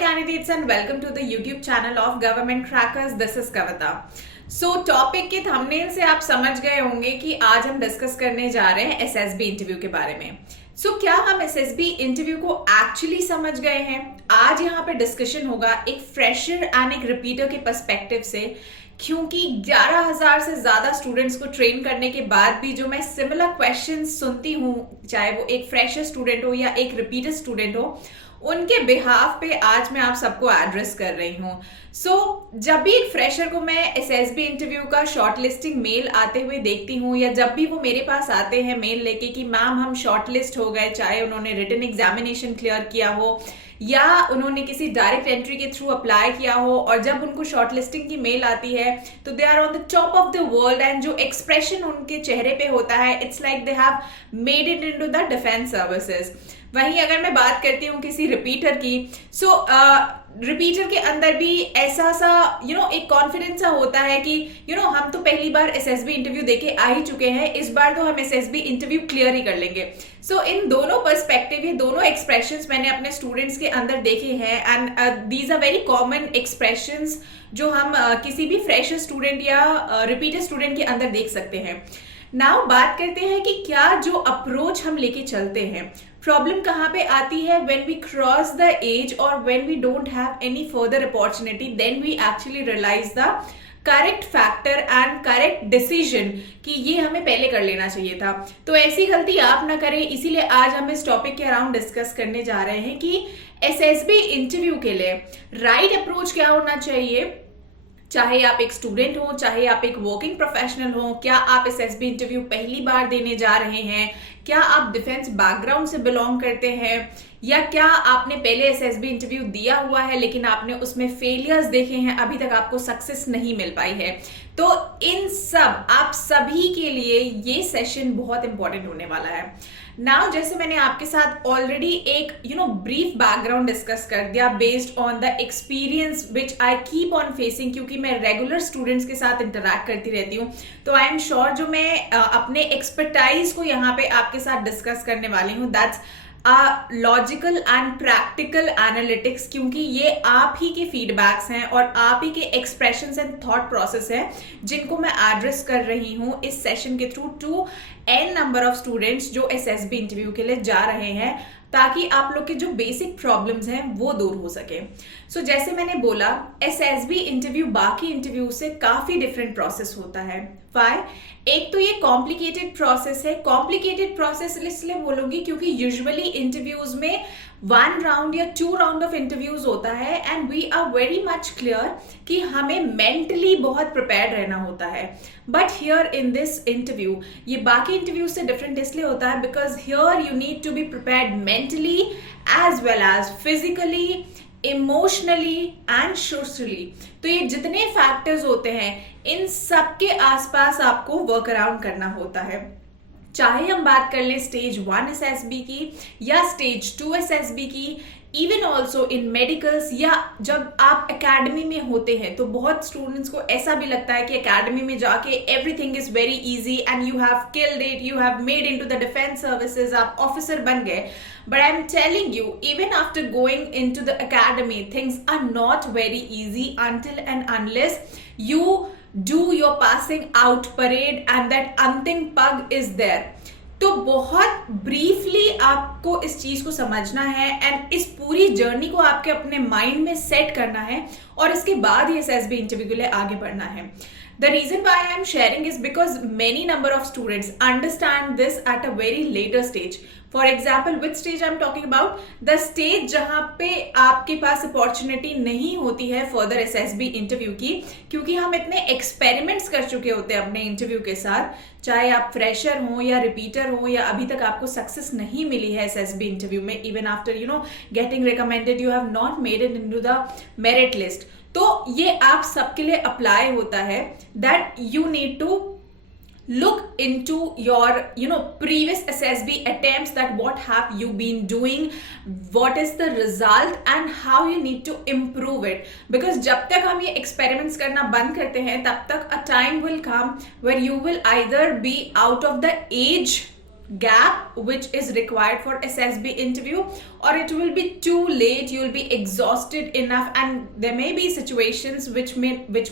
candidates and welcome to the YouTube channel of Government Crackers. This is Kavita. So topic के thumbnail से आप समझ गए होंगे कि आज हम डिस्कस करने जा रहे हैं एसएसबी इंटरव्यू के बारे में। क्या हम एसएसबी इंटरव्यू को एक्चुअली समझ गए हैं? आज यहाँ पे डिस्कशन होगा एक फ्रेशर एंड एक रिपीटर के पर्सपेक्टिव से, क्योंकि 11,000 से ज्यादा स्टूडेंट्स को ट्रेन करने के बाद भी जो मैं सिमिलर क्वेश्चंस सुनती हूँ, चाहे वो एक फ्रेशर स्टूडेंट हो या एक रिपीटर स्टूडेंट हो, उनके बिहाफ पे आज मैं आप सबको एड्रेस कर रही हूँ। जब भी एक फ्रेशर को मैं एसएसबी इंटरव्यू का शॉर्टलिस्टिंग मेल आते हुए देखती हूँ, या जब भी वो मेरे पास आते हैं मेल लेके कि मैम हम शॉर्टलिस्ट हो गए, चाहे उन्होंने रिटन एग्जामिनेशन क्लियर किया हो या उन्होंने किसी डायरेक्ट एंट्री के थ्रू अप्लाई किया हो, और जब उनको शॉर्टलिस्टिंग की मेल आती है तो they are on the top of the world, and जो एक्सप्रेशन उनके चेहरे पे होता है, it's like they have made it into the defence services. वहीं अगर मैं बात करती हूँ किसी रिपीटर की, रिपीटर के अंदर भी ऐसा सा एक कॉन्फिडेंस सा होता है कि हम तो पहली बार एसएसबी इंटरव्यू देके आ ही चुके हैं, इस बार तो हम एसएसबी इंटरव्यू क्लियर ही कर लेंगे। इन दोनों पर्सपेक्टिव, ये दोनों एक्सप्रेशंस मैंने अपने स्टूडेंट्स के अंदर देखे हैं, and these are very common expressions जो हम किसी भी फ्रेशर स्टूडेंट या रिपीटर स्टूडेंट के अंदर देख सकते हैं। नाउ बात करते हैं कि क्या जो अप्रोच हम लेके चलते हैं, प्रॉब्लम कहाँ पे आती है? When we cross the edge और when we don't have any further opportunity, then we actually realise the correct factor and correct decision कि ये हमें पहले कर लेना चाहिए था। तो ऐसी गलती आप ना करें, इसीलिए आज हम इस टॉपिक के अराउंड डिस्कस करने जा रहे हैं कि एसएसबी इंटरव्यू के लिए राइट अप्रोच क्या होना चाहिए। चाहे आप एक स्टूडेंट हो, चाहे आप एक वर्किंग प्रोफेशनल हो, क्या आप एसएसबी इंटरव्यू पहली बार देने जा रहे हैं, क्या आप डिफेंस बैकग्राउंड से बिलोंग करते हैं, या क्या आपने पहले एसएसबी इंटरव्यू दिया हुआ है लेकिन आपने उसमें फेलियर्स देखे हैं, अभी तक आपको सक्सेस नहीं मिल पाई है। तो इन सब आप सभी के लिए ये सेशन बहुत इंपॉर्टेंट होने वाला है। नाउ जैसे मैंने आपके साथ ऑलरेडी एक ब्रीफ बैकग्राउंड डिस्कस कर दिया based on the experience which I keep on facing, क्योंकि मैं रेगुलर स्टूडेंट्स के साथ इंटरैक्ट करती रहती हूँ, तो आई एम श्योर जो मैं अपने एक्सपर्टाइज को यहाँ पे आपके साथ डिस्कस करने वाली हूँ, that's logical and practical analytics, क्योंकि ये आप ही के फीडबैक्स हैं और आप ही के एक्सप्रेशंस एंड थॉट प्रोसेस हैं जिनको मैं एड्रेस कर रही हूँ इस सेशन के through to n number of students जो एसएसबी इंटरव्यू के लिए जा रहे हैं, ताकि आप लोग के जो बेसिक प्रॉब्लम्स हैं वो दूर हो सके। जैसे मैंने बोला, एसएसबी इंटरव्यू बाकी इंटरव्यू से काफी डिफरेंट प्रोसेस होता है। वाई? एक तो ये कॉम्प्लिकेटेड प्रोसेस है। कॉम्प्लिकेटेड प्रोसेस इसलिए बोलूंगी क्योंकि यूजुअली इंटरव्यूज में 1 राउंड या 2 राउंड ऑफ इंटरव्यूज होता है, and we are very much clear कि हमें मेंटली बहुत प्रिपेयर्ड रहना होता है। But here in this interview, ये बाकी इंटरव्यू से डिफरेंट इसलिए होता है because here you need to be prepared mentally as well as physically, emotionally and socially. तो ये जितने फैक्टर्स होते हैं, इन सब के आसपास आपको वर्क अराउंड करना होता है। चाहे हम बात कर लें स्टेज 1 एसएसबी की या स्टेज 2 एसएसबी की, इवन ऑल्सो इन मेडिकल्स, या जब आप एकेडमी में होते हैं तो बहुत स्टूडेंट्स को ऐसा भी लगता है कि एकेडमी में जाके everything is very easy and you have killed it, you have made into the defence services, आप ऑफिसर बन गए। But I am telling you, even after going into the academy, things are not very easy until and unless you do your passing out parade and that अंतिम पग is there। तो बहुत briefly आपको इस चीज को समझना है एंड इस पूरी जर्नी को आपके अपने माइंड में सेट करना है, और इसके बाद ही एसएसबी इंटरव्यू के लिए आगे बढ़ना है। The reason why I am sharing is because many number of students understand this at a very later stage. For example, which stage I am talking about? The stage जहाँ पे आपके पास opportunity नहीं होती है फर्दर एसएसबी इंटरव्यू की, क्योंकि हम इतने एक्सपेरिमेंट्स कर चुके होते हैं अपने इंटरव्यू के साथ, चाहे आप फ्रेशर हो या रिपीटर हो, या अभी तक आपको सक्सेस नहीं मिली है एसएसबी इंटरव्यू में, even after getting recommended you have not made it into the merit list. तो ये आप सबके लिए अप्लाई होता है that you need to look into your previous SSB attempts, that what have you been doing, what is the result and how you need to improve it, because जब तक हम ये experiments करना बंद करते हैं तब तक a time will come where you will either be out of the age gap which is required for SSB interview, or it will be too late, you will be exhausted enough, and there may be situations which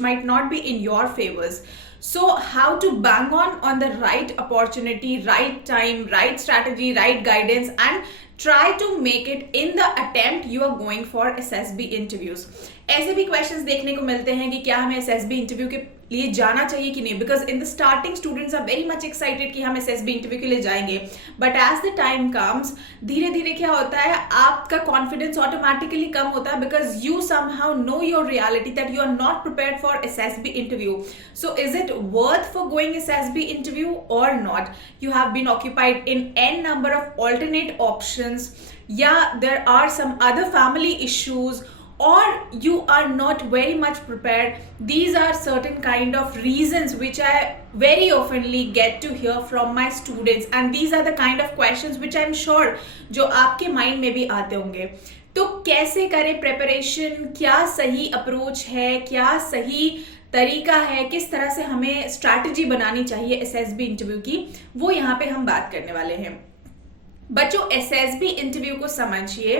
might not be in your favors. So how to bang on the right opportunity, right time, right strategy, right guidance, and try to make it in the attempt you are going for SSB interviews. ऐसे भी questions देखने को मिलते हैं कि क्या हमें SSB interview के लिए जाना चाहिए कि नहीं, because in the starting students are very much excited कि हम SSB इंटरव्यू के लिए जाएंगे, but as the time comes धीरे धीरे क्या होता है, आपका कॉन्फिडेंस ऑटोमेटिकली कम होता है, because you somehow know your reality that you are not prepared for SSB interview. So is it worth for going SSB interview और not? You have been occupied in n number of alternate options, yeah, there are some other family issues, or you are not very much prepared. These are certain kind of reasons which I very oftenly get to hear from my students, and these are the kind of questions which I am sure जो आपके mind में भी आते होंगे. तो कैसे करें preparation, क्या सही अप्रोच है, क्या सही तरीका है, किस तरह से हमें स्ट्रैटेजी बनानी चाहिए SSB इंटरव्यू की, वो यहाँ पे हम बात करने वाले हैं. बच्चों, SSB इंटरव्यू को समझिए,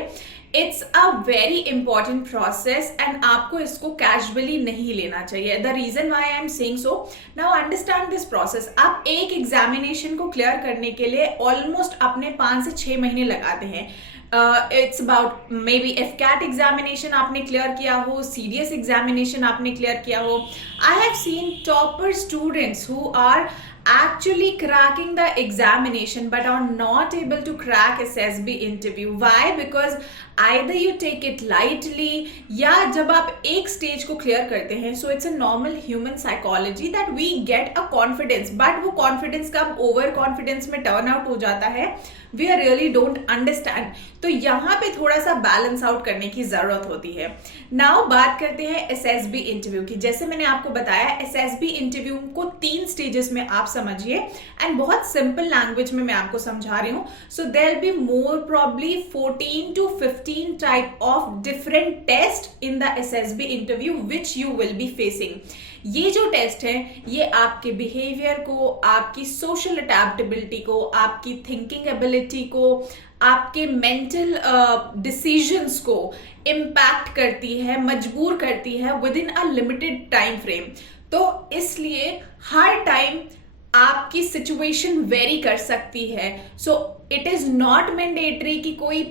it's a very important process and आपको इसको कैजुअली नहीं लेना चाहिए. The reason why I am saying so, now understand this process. आप एक एग्जामिनेशन को क्लियर करने के लिए ऑलमोस्ट अपने 5 से 6 महीने लगाते हैं. It's about maybe FCAT examination आपने क्लियर किया हो, CDS एग्जामिनेशन आपने क्लियर किया हो. I have seen topper students who are actually cracking the examination but are not able to crack SSB interview. Why? Because either you take it lightly, या जब आप एक स्टेज को क्लियर करते हैं, so it's a normal human psychology that we get a confidence, but वो confidence कब over confidence में turn out हो जाता है, we really don't understand. तो यहाँ पे थोड़ा सा बैलेंस आउट करने की जरूरत होती है. नाउ बात करते हैं SSB इंटरव्यू की. जैसे मैंने आपको बताया, SSB इंटरव्यू को 3 स्टेजेस में आप समझिए, एंड बहुत सिंपल लैंग्वेज में मैं आपको समझा रही हूँ. So there will be more probably 14 to 15 type of different test in the SSB interview which you will be facing. ये जो टेस्ट है, ये आपके बिहेवियर को, आपकी सोशल अडेप्टेबिलिटी को, आपकी थिंकिंग एबिलिटी को, आपके मेंटल डिसीजंस को इम्पैक्ट करती है, मजबूर करती है with in a limited time frame. तो इसलिए हर टाइम आपकी सिचुएशन वेरी कर सकती है. So it is not mandatory कि कोई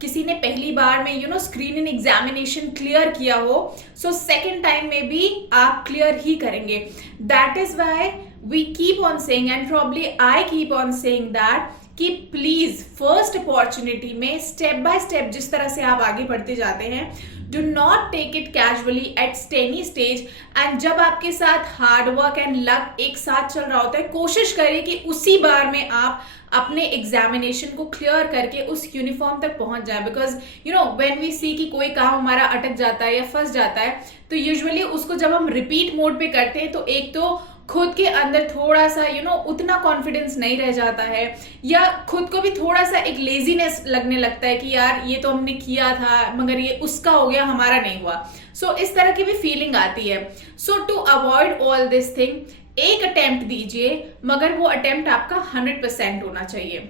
किसी ने पहली बार में स्क्रीन इन एग्जामिनेशन क्लियर किया हो, सो सेकेंड टाइम में भी आप क्लियर ही करेंगे. That is why we keep on saying, and probably I keep on saying that, कि प्लीज फर्स्ट अपॉर्चुनिटी में स्टेप बाय स्टेप जिस तरह से आप आगे बढ़ते जाते हैं, do not take it casually at any stage. And जब आपके साथ हार्डवर्क एंड लक एक साथ चल रहा होता है, कोशिश करिए कि उसी बार में आप अपने एग्जामिनेशन को क्लियर करके उस यूनिफॉर्म तक पहुंच जाए. बिकॉज व्हेन वी सी कि कोई काम हमारा अटक जाता है या फंस जाता है, तो यूजुअली उसको जब हम रिपीट मोड पे करते हैं, तो एक तो खुद के अंदर थोड़ा सा उतना कॉन्फिडेंस नहीं रह जाता है, या खुद को भी थोड़ा सा एक लेजीनेस लगने लगता है कि यार ये तो हमने किया था मगर ये उसका हो गया, हमारा नहीं हुआ. सो इस तरह की भी फीलिंग आती है. So to avoid all this thing, एक अटेम्प्ट दीजिए, मगर वो अटेम्प्ट आपका 100% होना चाहिए.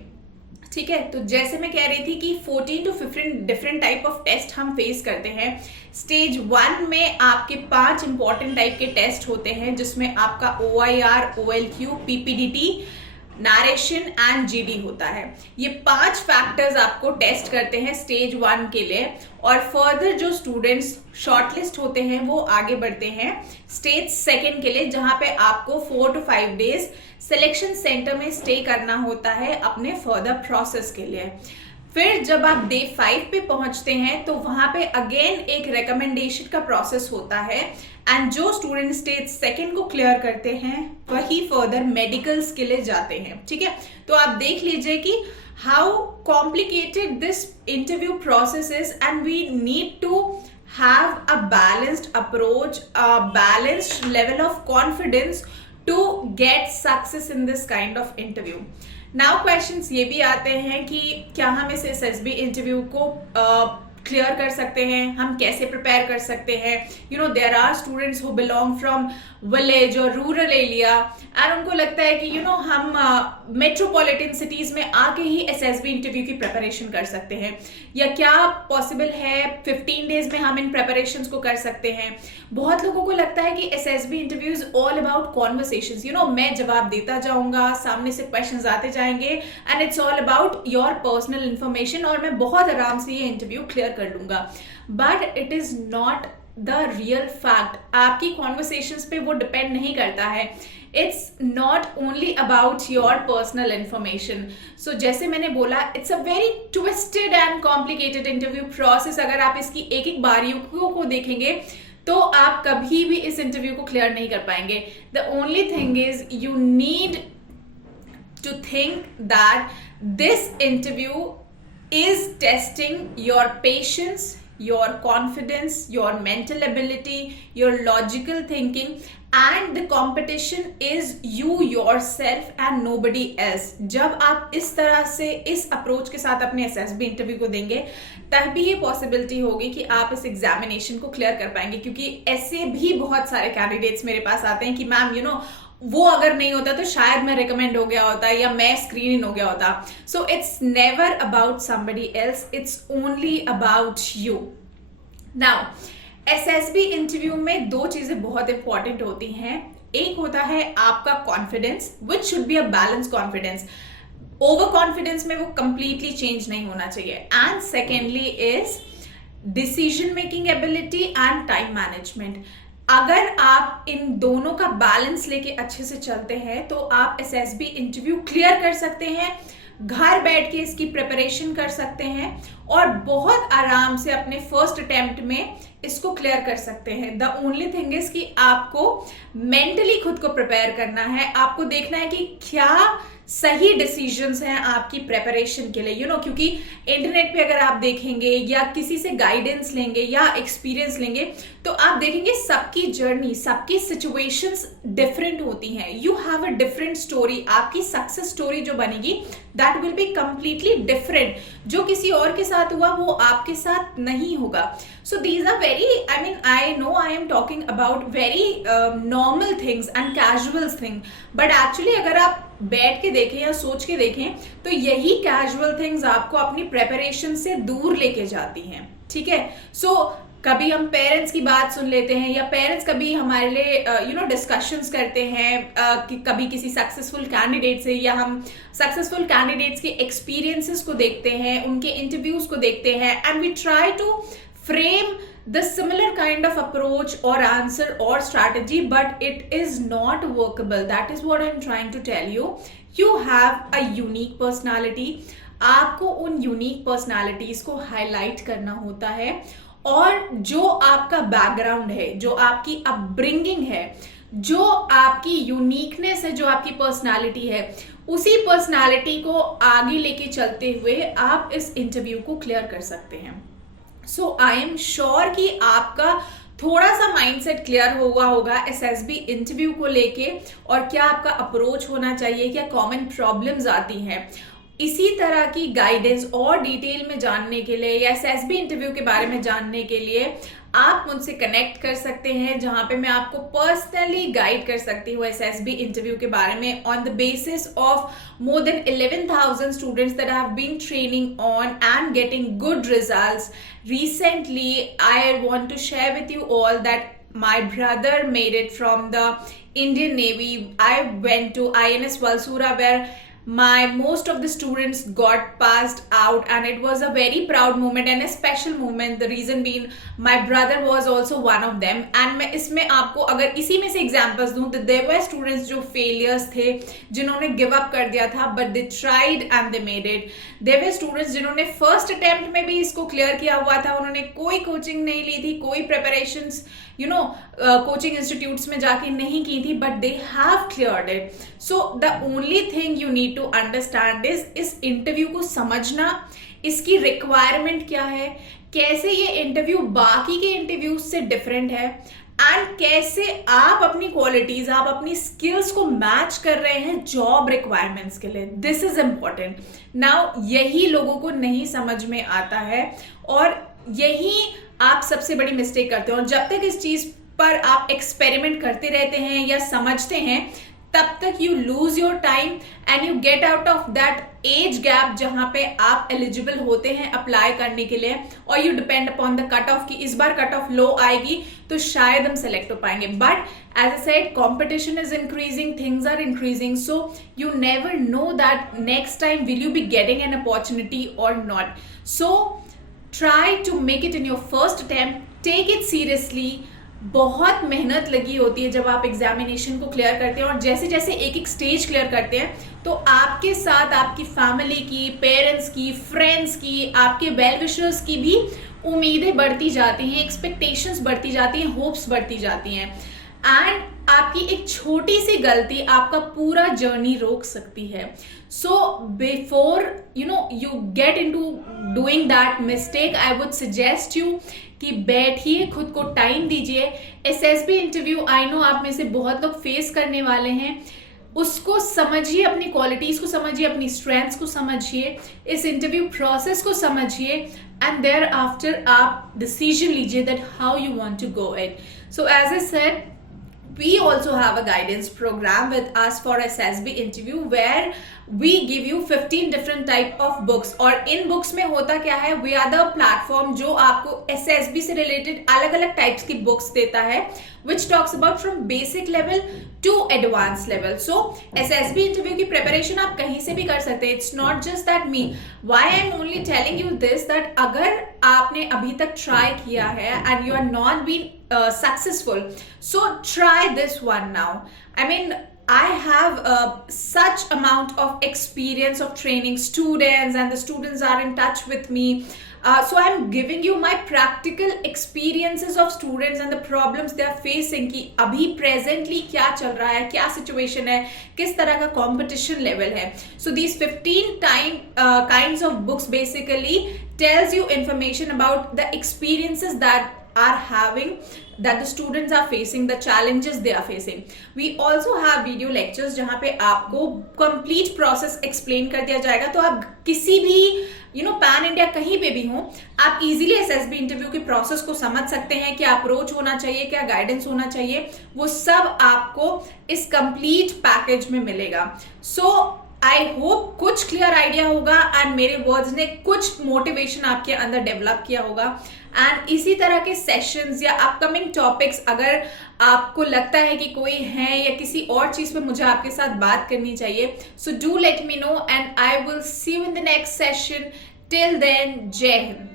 ठीक है. तो जैसे मैं कह रही थी कि 14 to 15 different type of test हम फेस करते हैं. स्टेज 1 में आपके 5 इंपॉर्टेंट टाइप के टेस्ट होते हैं, जिसमें आपका OIR, OLQ, PPDT, narration and GD होता है. ये 5 फैक्टर्स आपको टेस्ट करते हैं स्टेज 1 के लिए, और फर्दर जो स्टूडेंट्स शॉर्टलिस्ट होते हैं वो आगे बढ़ते हैं स्टेज 2 के लिए, जहां पे आपको 4 to 5 डेज सिलेक्शन सेंटर में स्टे करना होता है अपने फर्दर प्रोसेस के लिए. फिर जब आप डे 5 पे पहुंचते हैं, तो वहां पे अगेन एक रिकमेंडेशन का प्रोसेस होता है, एंड जो स्टूडेंट स्टेज 2 को क्लियर करते हैं वही फर्दर मेडिकल्स के लिए जाते हैं. ठीक है. तो आप देख लीजिए कि how complicated this interview process is, and we need to have a balanced approach, a balanced level of confidence to get success in this kind of interview. Now questions ये भी आते हैं कि क्या हम इस SSB इंटरव्यू को clear कर सकते हैं, हम कैसे प्रिपेयर कर सकते हैं. There are students who belong from village और रूरल एरिया एंड उनको लगता है कि हम मेट्रोपॉलिटन सिटीज में आके ही एसएसबी इंटरव्यू की प्रिपरेशन कर सकते हैं, या क्या पॉसिबल है 15 डेज में हम इन प्रिपरेशंस को कर सकते हैं. बहुत लोगों को लगता है कि SSB interview is all about conversations. मैं जवाब देता जाऊंगा, सामने से क्वेश्चंस आते जाएंगे and it's all about your personal information और मैं बहुत आराम से ये इंटरव्यू क्लियर कर लूंगा. But it is not the real fact. आपकी कॉन्वर्सेशंस पे वो डिपेंड नहीं करता है. It's not only about your personal information. So जैसे मैंने बोला, it's a very twisted and complicated interview process. अगर आप इसकी एक एक बारीकियों को देखेंगे तो आप कभी भी इस इंटरव्यू को क्लियर नहीं कर पाएंगे. The only thing is you need to think that this interview is testing your patience, your confidence, your mental ability, your logical thinking, and the competition is you yourself and nobody else. जब आप इस तरह से इस approach के साथ अपने SSB interview को देंगे तभी ये पॉसिबिलिटी होगी कि आप इस एग्जामिनेशन को क्लियर कर पाएंगे. क्योंकि ऐसे भी बहुत सारे कैंडिडेट्स मेरे पास आते हैं कि मैम वो अगर नहीं होता तो शायद मैं रिकमेंड हो गया होता या मैं स्क्रीन इन हो गया होता. So it's never about somebody else, it's only about you. Now SSB interview में दो चीजें बहुत इंपॉर्टेंट होती हैं. एक होता है आपका confidence, which should be a balance confidence. Over confidence में वो कंप्लीटली चेंज नहीं होना चाहिए. And secondly is decision making ability and time management. अगर आप इन दोनों का बैलेंस लेके अच्छे से चलते हैं तो आप एसएसबी इंटरव्यू क्लियर कर सकते हैं, घर बैठ के इसकी प्रिपरेशन कर सकते हैं और बहुत आराम से अपने फर्स्ट अटेम्प्ट में इसको क्लियर कर सकते हैं. द ओनली थिंग इज कि आपको मेंटली खुद को प्रिपेयर करना है. आपको देखना है कि क्या सही डिसीजंस हैं आपकी प्रेपरेशन के लिए. क्योंकि इंटरनेट पे अगर आप देखेंगे या किसी से गाइडेंस लेंगे या एक्सपीरियंस लेंगे तो आप देखेंगे सबकी जर्नी, सबकी सिचुएशंस डिफरेंट होती हैं. You have a different story. आपकी सक्सेस स्टोरी जो बनेगी that will be completely different. जो किसी और के साथ हुआ वो आपके साथ नहीं होगा. So these are very, I know I am talking about very normal things and casual thing, but actually अगर आप बैठ के देखें या सोच के देखें तो यही कैजुअल थिंग्स आपको अपनी प्रेपरेशन से दूर लेके जाती हैं. ठीक है. सो कभी हम पेरेंट्स की बात सुन लेते हैं या पेरेंट्स कभी हमारे लिए डिस्कशंस करते हैं कि कभी किसी सक्सेसफुल कैंडिडेट से, या हम सक्सेसफुल कैंडिडेट्स के एक्सपीरियंसेस को देखते हैं, उनके इंटरव्यूज को देखते हैं and we try to frame the similar kind of approach or answer or strategy, but it is not workable. That is what I'm trying to tell you. You have a unique personality. आपको उन unique personalities को highlight करना होता है और जो आपका background है, जो आपकी अपब्रिंगिंग है, जो आपकी यूनिकनेस है, जो आपकी पर्सनालिटी है, उसी पर्सनालिटी को आगे लेके चलते हुए आप इस इंटरव्यू को क्लियर कर सकते हैं. सो आई एम श्योर कि आपका थोड़ा सा माइंडसेट क्लियर हुआ होगा एसएसबी इंटरव्यू को लेके और क्या आपका अप्रोच होना चाहिए, क्या कॉमन प्रॉब्लम्स आती हैं. इसी तरह की गाइडेंस और डिटेल में जानने के लिए या एसएसबी इंटरव्यू के बारे में जानने के लिए आप मुझसे कनेक्ट कर सकते हैं, जहां पे मैं आपको पर्सनली गाइड कर सकती हूँ एसएसबी इंटरव्यू के बारे में on the basis of more than 11,000 students that I have been training on and getting good results. Recently, I want to share with you all that my brother made it from the Indian Navy. I went to INS Valsura where most of the students got passed out and it was a very proud moment and a special moment. The reason being my brother was also one of them. And मैं इसमें आपको अगर इसी में से examples दूं तो there were students जो फेलियर्स थे, जिन्होंने गिव अप कर दिया था, but they tried and they made it. There were students जिन्होंने फर्स्ट अटेम्प्ट में भी इसको क्लियर किया हुआ था, उन्होंने कोई कोचिंग नहीं ली थी, कोई प्रिपरेशंस कोचिंग इंस्टीट्यूट्स में जाके नहीं की थी, but they have cleared it. So the only thing you need to understand is इस इंटरव्यू को समझना, इसकी रिक्वायरमेंट क्या है, कैसे ये इंटरव्यू बाकी के इंटरव्यूज से डिफरेंट है एंड कैसे आप अपनी क्वालिटीज, आप अपनी स्किल्स को मैच कर रहे हैं जॉब रिक्वायरमेंट्स के लिए. This is important. नाउ यही लोगों को नहीं समझ में आता है और यही आप सबसे बड़ी मिस्टेक करते हो। और जब तक इस चीज पर आप एक्सपेरिमेंट करते रहते हैं या समझते हैं, तब तक you lose your time and you get out of that age gap जहां पे आप एलिजिबल होते हैं अप्लाई करने के लिए, और you depend upon the cut off कि इस बार कट ऑफ लो आएगी तो शायद हम सेलेक्ट हो पाएंगे। But as I said, competition is increasing, things are increasing, so you never know that next time will you be getting an opportunity और not. So try to make it in your first attempt, take it seriously. बहुत मेहनत लगी होती है जब आप examination को clear करते हैं, और जैसे जैसे एक एक स्टेज क्लियर करते हैं तो आपके साथ आपकी फैमिली की, पेरेंट्स की, फ्रेंड्स की, आपके वेल विशर्स की भी उम्मीदें बढ़ती जाती हैं, एक्सपेक्टेशंस बढ़ती जाती हैं, होप्स बढ़ती जाती हैं, एंड आपकी एक छोटी सी गलती आपका पूरा जर्नी रोक सकती है। So before you get into doing that mistake, I would suggest you कि बैठिए, खुद को टाइम दीजिए। एसएसबी इंटरव्यू आई नो आप में से बहुत लोग फेस करने वाले हैं, उसको समझिए, अपनी क्वालिटीज को समझिए, अपनी स्ट्रेंथ्स को समझिए, इस इंटरव्यू प्रोसेस को समझिए, एंड देयर आफ्टर आप डिसीजन लीजिए that how you want to go it. So as I said, we also have a guidance program with us for SSB interview where we give you 15 different type of books। और इन books में होता क्या है, we are the platform जो आपको SSB से related अलग अलग टाइप्स की बुक्स देता है, which talks about from basic level to advanced level। So SSB interview की preparation आप कहीं से भी कर सकते हैं, it's not just that me, why I'm only telling you this, that अगर आपने अभी तक try किया है and you are not been successful, so try this one now। I mean, I have such amount of experience of training students, and the students are in touch with me, so I'm giving you my practical experiences of students and the problems they are facing कि अभी presently क्या चल रहा है, क्या situation है, किस तरह का competition level है। So these 15 kinds of books basically tells you information about the experiences that are having, that the students are facing, the challenges they are facing। We also have video lectures जहाँ पे आपको complete process explain कर दिया जाएगा, तो आप किसी भी पैन इंडिया कहीं पे भी हो, आप इजीली एसएसबी इंटरव्यू के प्रोसेस को समझ सकते हैं, क्या अप्रोच होना चाहिए, क्या गाइडेंस होना चाहिए, वो सब आपको इस कंप्लीट पैकेज में मिलेगा। सो आई होप कुछ क्लियर आइडिया होगा एंड मेरे वर्ड्स ने कुछ मोटिवेशन आपके अंदर डेवलप किया होगा। एंड इसी तरह के सेशंस या अपकमिंग टॉपिक्स अगर आपको लगता है कि कोई है या किसी और चीज पे मुझे आपके साथ बात करनी चाहिए, so do let me know and I will see you in the next session. Till then, जय हिंद।